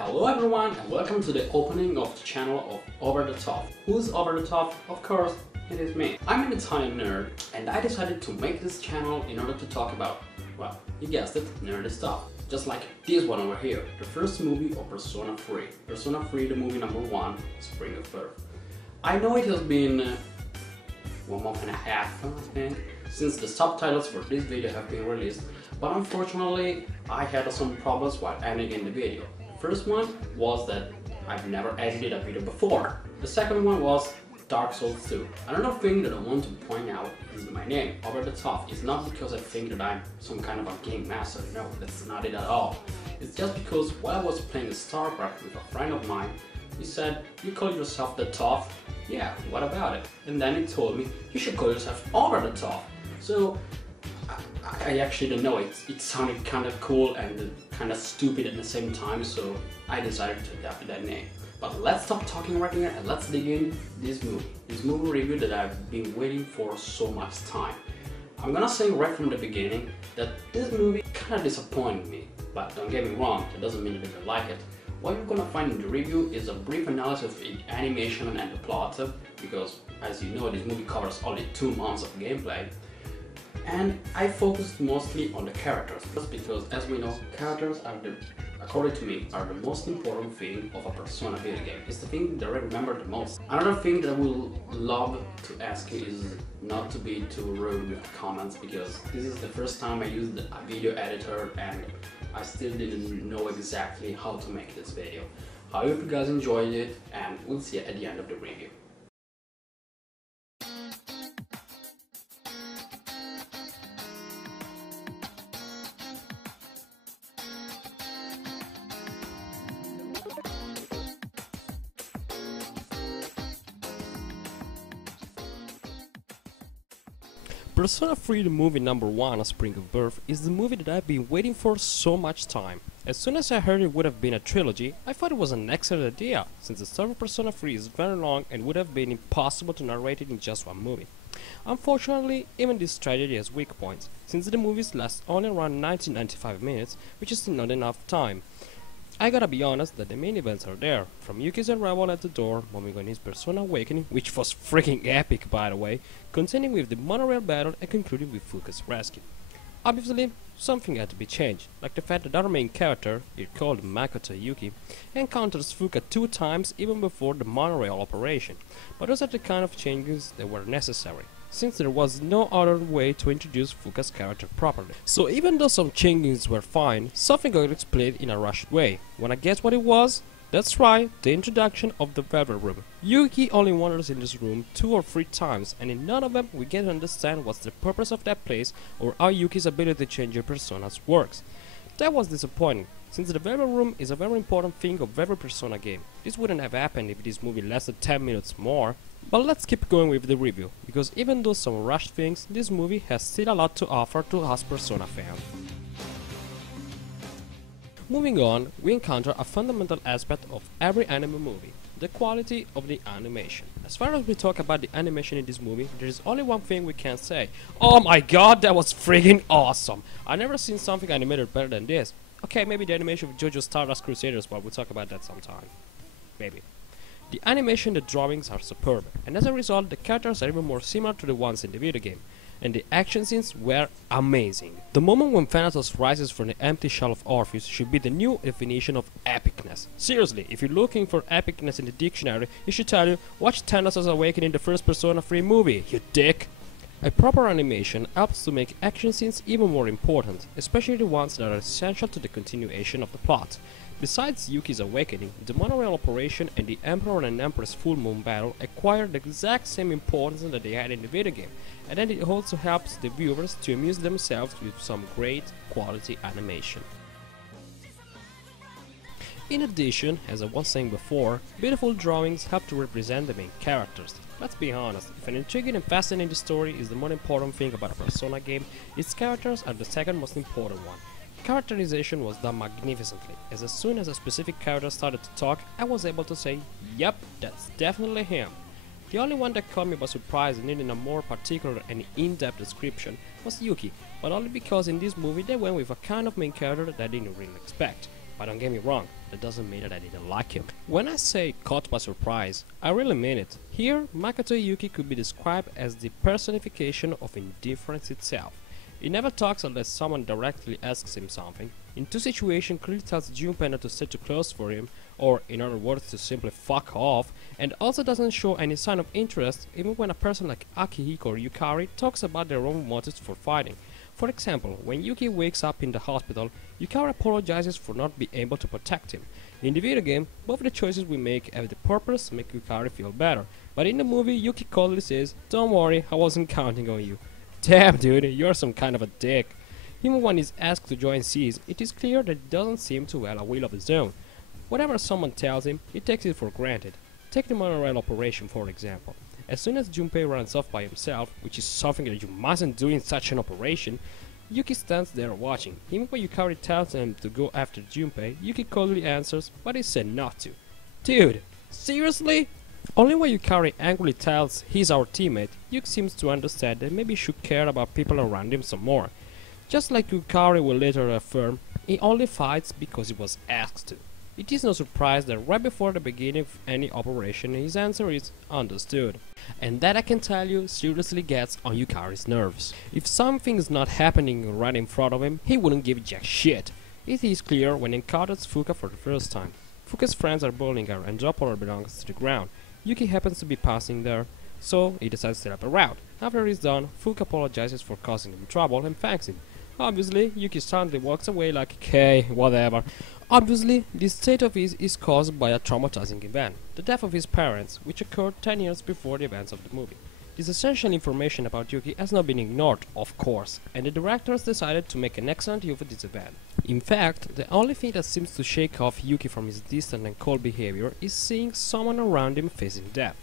Hello everyone and welcome to the opening of the channel of Over the Top. Who's Over the Top? Of course, it is me. I'm an Italian nerd and I decided to make this channel in order to talk about, well, you guessed it, nerdy stuff. Just like this one over here, the first movie of Persona 3. Persona 3, the movie number 1, Spring of Birth. I know it has been 1 month and a half, I think, since the subtitles for this video have been released, but unfortunately I had some problems while editing the video. The first one was that I've never edited a video before. The second one was Dark Souls 2. Another thing that I want to point out is my name, Over the Top. It's not because I think that I'm some kind of a game master, no, that's not it at all. It's just because while I was playing StarCraft with a friend of mine, he said, "You call yourself the Top?" Yeah, what about it? And then he told me, "You should call yourself Over the Top." So I actually don't know, it sounded kind of cool and kind of stupid at the same time, so I decided to adapt that name. But let's stop talking right here and let's dig in this movie review that I've been waiting for so much time. I'm gonna say right from the beginning that this movie kind of disappointed me, but don't get me wrong, it doesn't mean that I like it. What you're gonna find in the review is a brief analysis of the animation and the plot, because as you know this movie covers only 2 months of gameplay. And I focused mostly on the characters, just because as we know, characters are according to me, are the most important thing of a Persona video game. It's the thing that I remember the most. Another thing that I would love to ask you is not to be too rude with comments, because this is the first time I used a video editor and I still didn't know exactly how to make this video. I hope you guys enjoyed it and we'll see you at the end of the review. Persona 3 the movie number 1, A Spring of Birth, is the movie that I've been waiting for so much time. As soon as I heard it would have been a trilogy, I thought it was an excellent idea, since the story of Persona 3 is very long and would have been impossible to narrate it in just one movie. Unfortunately, even this tragedy has weak points, since the movies last only around 90-95 minutes, which is not enough time. I gotta be honest that the main events are there, from Yuki's arrival at the door, moving on his Persona Awakening, which was freaking epic by the way, continuing with the monorail battle and concluding with Fuka's rescue. Obviously, something had to be changed, like the fact that our main character, here called Makoto Yuki, encounters Fuka 2 times even before the monorail operation, but those are the kind of changes that were necessary, since there was no other way to introduce Fuka's character properly. So even though some changes were fine, something got explained in a rushed way. Wanna guess what it was? That's right, the introduction of the Velvet Room. Yuki only wanders in this room 2 or 3 times, and in none of them we get to understand what's the purpose of that place or how Yuki's ability to change your personas works. That was disappointing, since the Velvet Room is a very important thing of every Persona game. This wouldn't have happened if this movie lasted 10 minutes more. But let's keep going with the review, because even though some rushed things, this movie has still a lot to offer to us Persona fans. Moving on, we encounter a fundamental aspect of every anime movie, the quality of the animation. As far as we talk about the animation in this movie, there is only one thing we can say: oh my god, that was friggin' awesome! I've never seen something animated better than this. Okay, maybe the animation of JoJo's Stardust Crusaders, but we'll talk about that sometime. Maybe. The animation and the drawings are superb, and as a result the characters are even more similar to the ones in the video game, and the action scenes were amazing. The moment when Thanatos rises from the empty shell of Orpheus should be the new definition of epicness. Seriously, if you're looking for epicness in the dictionary, it should tell you, watch Thanatos Awakening, the first Persona 3 movie, you dick! A proper animation helps to make action scenes even more important, especially the ones that are essential to the continuation of the plot. Besides Yuki's awakening, the monorail operation and the Emperor and Empress full moon battle acquire the exact same importance that they had in the video game, and then it also helps the viewers to amuse themselves with some great quality animation. In addition, as I was saying before, beautiful drawings help to represent the main characters. Let's be honest, if an intriguing and fascinating story is the most important thing about a Persona game, its characters are the second most important one. Characterization was done magnificently, as soon as a specific character started to talk, I was able to say, yep, that's definitely him. The only one that caught me by surprise and needing a more particular and in-depth description was Yuki, but only because in this movie they went with a kind of main character that I didn't really expect. but don't get me wrong, that doesn't mean that I didn't like him. When I say caught by surprise, I really mean it. Here, Makoto Yuki could be described as the personification of indifference itself. He never talks unless someone directly asks him something. In two situations, clearly tells Junpei not to stay too close for him, or in other words, to simply fuck off, and also doesn't show any sign of interest even when a person like Akihiko or Yukari talks about their own motives for fighting. For example, when Yuki wakes up in the hospital, Yukari apologizes for not being able to protect him. In the video game, both the choices we make have the purpose to make Yukari feel better, but in the movie, Yuki coldly says, "Don't worry, I wasn't counting on you." Damn dude, you're some kind of a dick. Even when he's asked to join SEAS, it is clear that he doesn't seem to have a will of his own. Whatever someone tells him, he takes it for granted. Take the monorail operation for example. As soon as Junpei runs off by himself, which is something that you mustn't do in such an operation, Yuki stands there watching. Even when Yukari tells him to go after Junpei, Yuki coldly answers, but he said not to. Dude, seriously? Only when Yukari angrily tells he's our teammate, Yuki seems to understand that maybe he should care about people around him some more. Just like Yukari will later affirm, he only fights because he was asked to. It is no surprise that right before the beginning of any operation his answer is understood. And that I can tell you seriously gets on Yukari's nerves. If something is not happening right in front of him, he wouldn't give jack shit. It is clear when he encounters Fuka for the first time. Fuka's friends are bullying her and drop all her belongings to the ground. Yuki happens to be passing there, so he decides to help her out. After he's done, Fuka apologizes for causing him trouble and thanks him. Obviously, Yuki silently walks away like, okay, whatever. Obviously, this state of his is caused by a traumatizing event, the death of his parents, which occurred 10 years before the events of the movie. This essential information about Yuki has not been ignored, of course, and the directors decided to make an excellent use of this event. In fact, the only thing that seems to shake off Yuki from his distant and cold behavior is seeing someone around him facing death.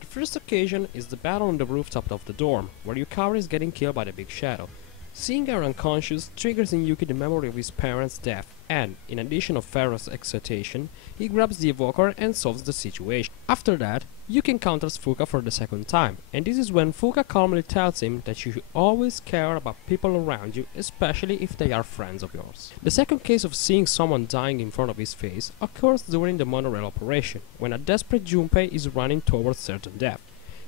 The first occasion is the battle on the rooftop of the dorm, where Yukari is getting killed by the Big Shadow. Seeing her unconscious triggers in Yuki the memory of his parents' death, and, in addition of Pharaoh's excitation, he grabs the evoker and solves the situation. After that, Yuki encounters Fuka for the second time, and this is when Fuka calmly tells him that you should always care about people around you, especially if they are friends of yours. The second case of seeing someone dying in front of his face occurs during the monorail operation, when a desperate Junpei is running towards certain death.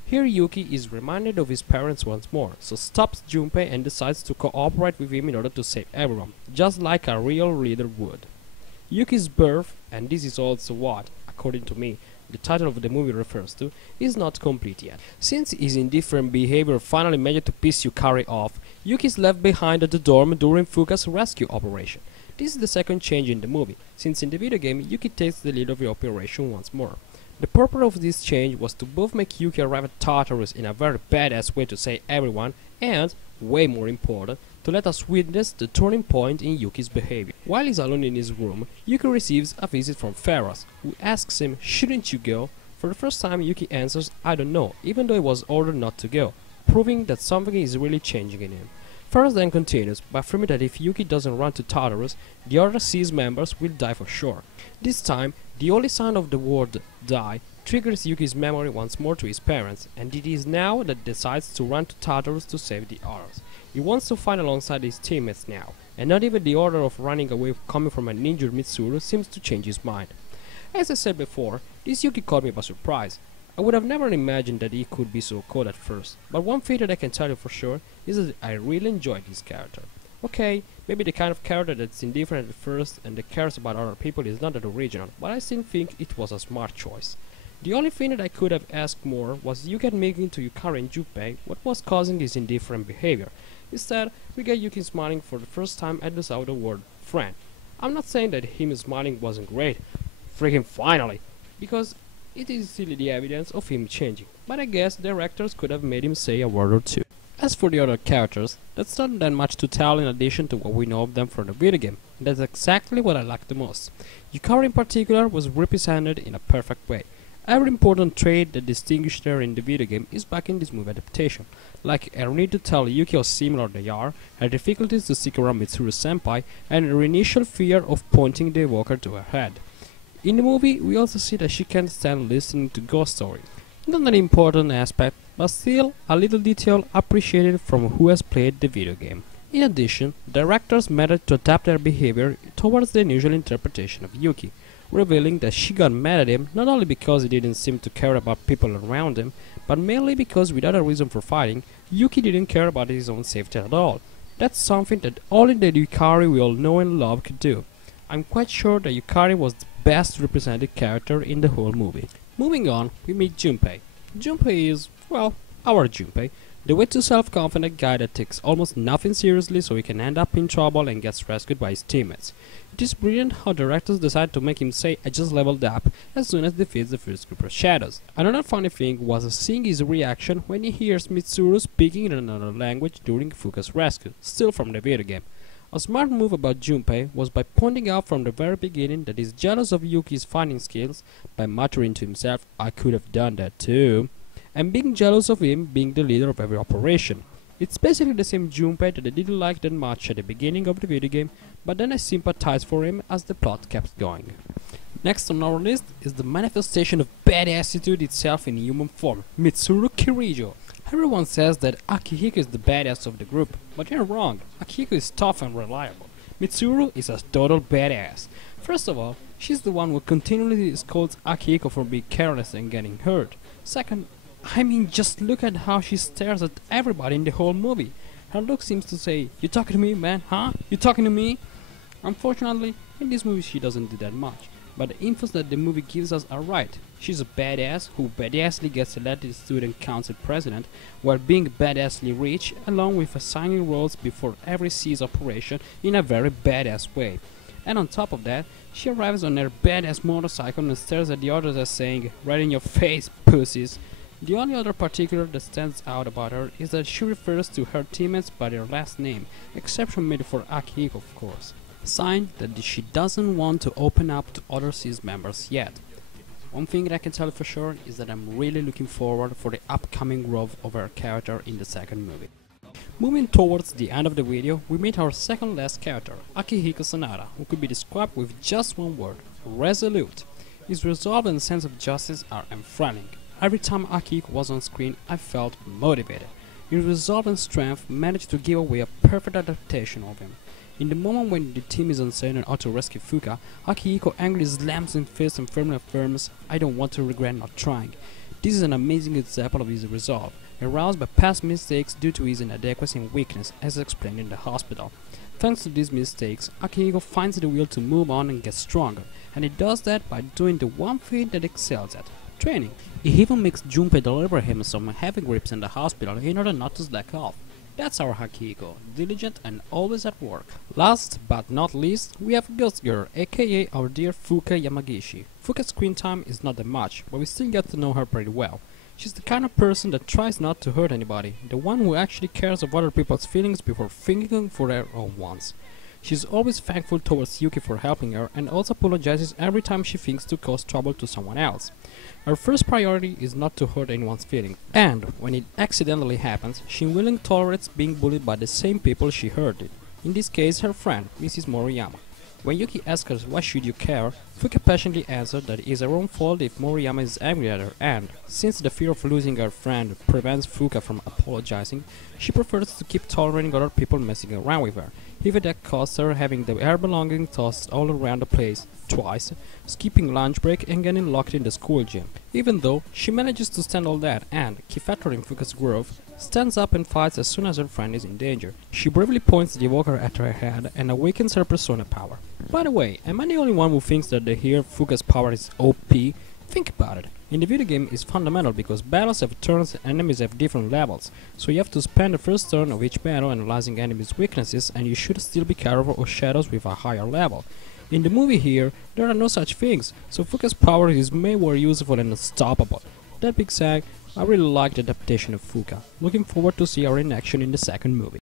Here Yuki is reminded of his parents once more, so stops Junpei and decides to cooperate with him in order to save everyone, just like a real leader would. Yuki's birth, and this is also what, according to me, the title of the movie refers to, is not complete yet. Since his indifferent behavior finally managed to piss Yukari off, Yuki is left behind at the dorm during Fuka's rescue operation. This is the second change in the movie, since in the video game Yuki takes the lead of the operation once more. The purpose of this change was to both make Yuki arrive at Tartarus in a very badass way to save everyone, and, way more important, to let us witness the turning point in Yuki's behavior. While he's alone in his room, Yuki receives a visit from Pharaoh, who asks him, "Shouldn't you go?" For the first time Yuki answers, "I don't know," even though he was ordered not to go, proving that something is really changing in him. Pharaoh then continues by affirming that if Yuki doesn't run to Tartarus, the other SEAS members will die for sure. This time, the only sign of the word "die" triggers Yuki's memory once more to his parents, and it is now that he decides to run to Tartarus to save the others. He wants to fight alongside his teammates now, and not even the order of running away coming from an injured Mitsuru seems to change his mind. As I said before, this Yuki caught me by surprise. I would have never imagined that he could be so cold at first, but one thing that I can tell you for sure is that I really enjoyed this character. Okay, maybe the kind of character that's indifferent at first and that cares about other people is not that original, but I still think it was a smart choice. The only thing that I could have asked more was Yuki admitting to Yukari and Junpei what was causing his indifferent behavior. Instead, we get Yuki smiling for the first time at the sound of the word "friend." I'm not saying that him smiling wasn't great, freaking finally, because it is still the evidence of him changing, but I guess directors could have made him say a word or two. As for the other characters, that's not that much to tell in addition to what we know of them from the video game, and that's exactly what I liked the most. Yukari in particular was represented in a perfect way. Every important trait that distinguished her in the video game is back in this movie adaptation, like her need to tell Yuki how similar they are, her difficulties to stick around Mitsuru-senpai, and her initial fear of pointing the evoker to her head. In the movie, we also see that she can't stand listening to ghost stories. Not an important aspect, but still a little detail appreciated from who has played the video game. In addition, directors managed to adapt their behavior towards the unusual interpretation of Yuki, revealing that she got mad at him not only because he didn't seem to care about people around him, but mainly because without a reason for fighting, Yuki didn't care about his own safety at all. That's something that only the Yukari we all know and love could do. I'm quite sure that Yukari was the best represented character in the whole movie. Moving on, we meet Junpei. Junpei is, well, our Junpei, the way too self-confident guy that takes almost nothing seriously so he can end up in trouble and gets rescued by his teammates. It is brilliant how directors decide to make him say "I just leveled up" as soon as he defeats the first group of shadows. Another funny thing was seeing his reaction when he hears Mitsuru speaking in another language during Fuka's rescue, still from the video game. A smart move about Junpei was by pointing out from the very beginning that he's jealous of Yuki's fighting skills by muttering to himself, "I could have done that too," and being jealous of him being the leader of every operation. It's basically the same Junpei that I didn't like that much at the beginning of the video game, but then I sympathized for him as the plot kept going. Next on our list is the manifestation of badassitude itself in human form, Mitsuru Kirijo. Everyone says that Akihiko is the badass of the group, but you're wrong. Akihiko is tough and reliable. Mitsuru is a total badass. First of all, she's the one who continually scolds Akihiko for being careless and getting hurt. Second, I mean, just look at how she stares at everybody in the whole movie. Her look seems to say, "You talking to me, man, huh? You talking to me?" Unfortunately, in this movie she doesn't do that much, but the infos that the movie gives us are right. She's a badass who badassly gets elected student council president while being badassly rich, along with assigning roles before every siege operation in a very badass way. And on top of that, she arrives on her badass motorcycle and stares at the others as saying, "Right in your face, pussies." The only other particular that stands out about her is that she refers to her teammates by their last name, exception made for Akihiko, of course. Signed that she doesn't want to open up to other SEAS members yet. One thing that I can tell you for sure is that I'm really looking forward for the upcoming growth of her character in the second movie. Moving towards the end of the video, we meet our second last character, Akihiko Sanada, who could be described with just one word, resolute. His resolve and sense of justice are enthralling. Every time Akihiko was on screen, I felt motivated. His resolve and strength managed to give away a perfect adaptation of him. In the moment when the team is uncertain how to rescue Fuka, Akihiko angrily slams his fist and firmly affirms, "I don't want to regret not trying." This is an amazing example of his resolve, aroused by past mistakes due to his inadequacy and weakness, as explained in the hospital. Thanks to these mistakes, Akihiko finds the will to move on and get stronger, and he does that by doing the one thing that excels at, training. He even makes Junpei deliver him some heavy grips in the hospital in order not to slack off. That's our Akihiko, diligent and always at work. Last but not least, we have Ghost Girl, aka our dear Fuka Yamagishi. Fuka's screen time is not that much, but we still get to know her pretty well. She's the kind of person that tries not to hurt anybody, the one who actually cares of other people's feelings before thinking for their own ones. She's always thankful towards Yuki for helping her and also apologizes every time she thinks to cause trouble to someone else. Her first priority is not to hurt anyone's feelings, and when it accidentally happens, she willingly tolerates being bullied by the same people she hurted. In this case, her friend, Mrs. Moriyama. When Yuki asks her why should you care, Fuka patiently answers that it is her own fault if Moriyama is angry at her, and since the fear of losing her friend prevents Fuka from apologizing, she prefers to keep tolerating other people messing around with her, even that costs her having her belongings tossed all around the place twice, skipping lunch break and getting locked in the school gym. Even though she manages to stand all that and, key factor in Fuka's growth, stands up and fights as soon as her friend is in danger. She bravely points the evoker at her head and awakens her persona power. By the way, am I the only one who thinks that here Fuka's power is OP? Think about it. In the video game it's fundamental because battles have turns and enemies have different levels, so you have to spend the first turn of each battle analyzing enemies' weaknesses, and you should still be careful of shadows with a higher level. In the movie here, there are no such things, so Fuka's power is way more useful and unstoppable. That being said, I really like the adaptation of Fuka. Looking forward to see her in action in the second movie.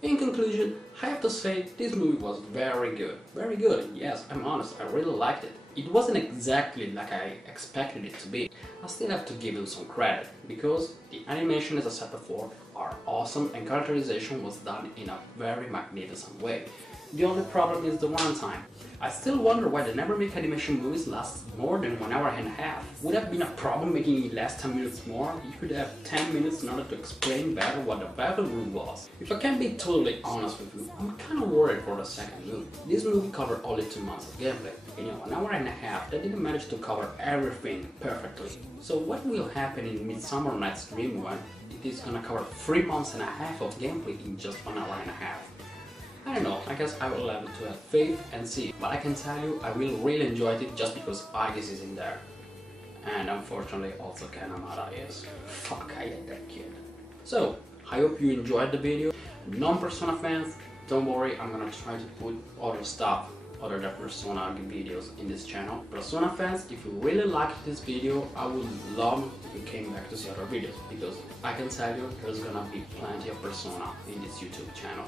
In conclusion, I have to say this movie was very good. Very good, yes, I'm honest, I really liked it. It wasn't exactly like I expected it to be. I still have to give them some credit, because the animation, as I said before, are awesome and characterization was done in a very magnificent way. The only problem is the runtime. I still wonder why they never make animation movies last more than 1 hour and a half. Would have been a problem making it last 10 minutes more? You could have 10 minutes in order to explain better what the battle room was. If I can be totally honest with you, I'm kinda worried for the second movie. This movie covered only 2 months of gameplay. In 1 hour and a half, they didn't manage to cover everything perfectly. So what will happen in Midsummer Night's Dream when it is gonna cover 3 months and a half of gameplay in just 1 hour and a half? I don't know, I guess I will have to have faith and see, but I can tell you I will really enjoy it just because Aegis is in there. And unfortunately also Kanamada is. Fuck, I hate that kid. So, I hope you enjoyed the video. Non-Persona fans, don't worry, I'm gonna try to put other stuff other than Persona videos in this channel. Persona fans, if you really liked this video, I would love if you came back to see other videos, because I can tell you there's gonna be plenty of Persona in this YouTube channel.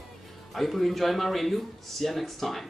I hope you enjoyed my review. See you next time.